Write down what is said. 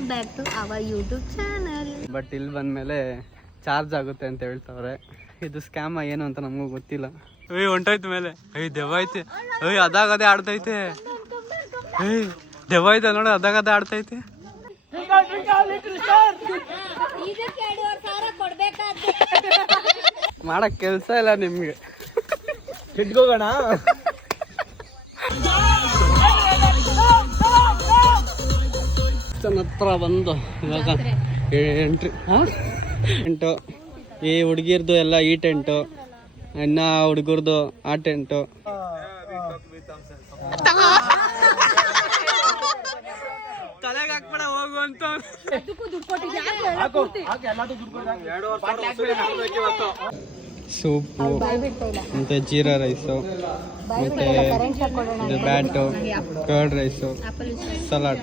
Welcome back to our YouTube channel. But ಇಲ್ಲಿ ಬಂದಮೇಲೆ charge ಆಗುತ್ತೆ ಅಂತ ಹೇಳ್ತಾವ್ರೆ. ಇದು ಸ್ಕ್ಯಾಮ್ ಏನು ಅಂತ ನಮಗೂ ಗೊತ್ತಿಲ್ಲ. ಹೊಂಟೋಯ್ತು ಮೇಲೆ ದೆವ್ವ ಐತೆ. ಅದಾಗದೇ ಆಡ್ತೈತೆ. ದೆವ್ವ ಐತೆ ನೋಡಿ, ಅದಾಗದೇ ಆಡ್ತೈತೆ. ಮಾಡಕ್ ಕೆಲ್ಸ ಇಲ್ಲ ನಿಮ್ಗೆ. ಕಿಟ್ಕೋಗೋಣ. ಹತ್ರ ಬಂದು ಇವಾಗ ಟೆಂಟು, ಈ ಹುಡುಗಿರ್ದು ಎಲ್ಲ ಈ ಟೆಂಟು, ಇನ್ನ ಹುಡುಗರ್ದು ಆ ಟೆಂಟು. ತಲೆಗೆ ಹಾಕ್ಬೇಡ ಹೋಗು ಅಂತ. ಸೂಪು ಮತ್ತೆ ಜೀರಾ ರೈಸು ಮತ್ತೆ ಇದು ಬ್ಯಾಟು, ಕರ್ಡ್ ರೈಸು, ಸಲಾಡ್.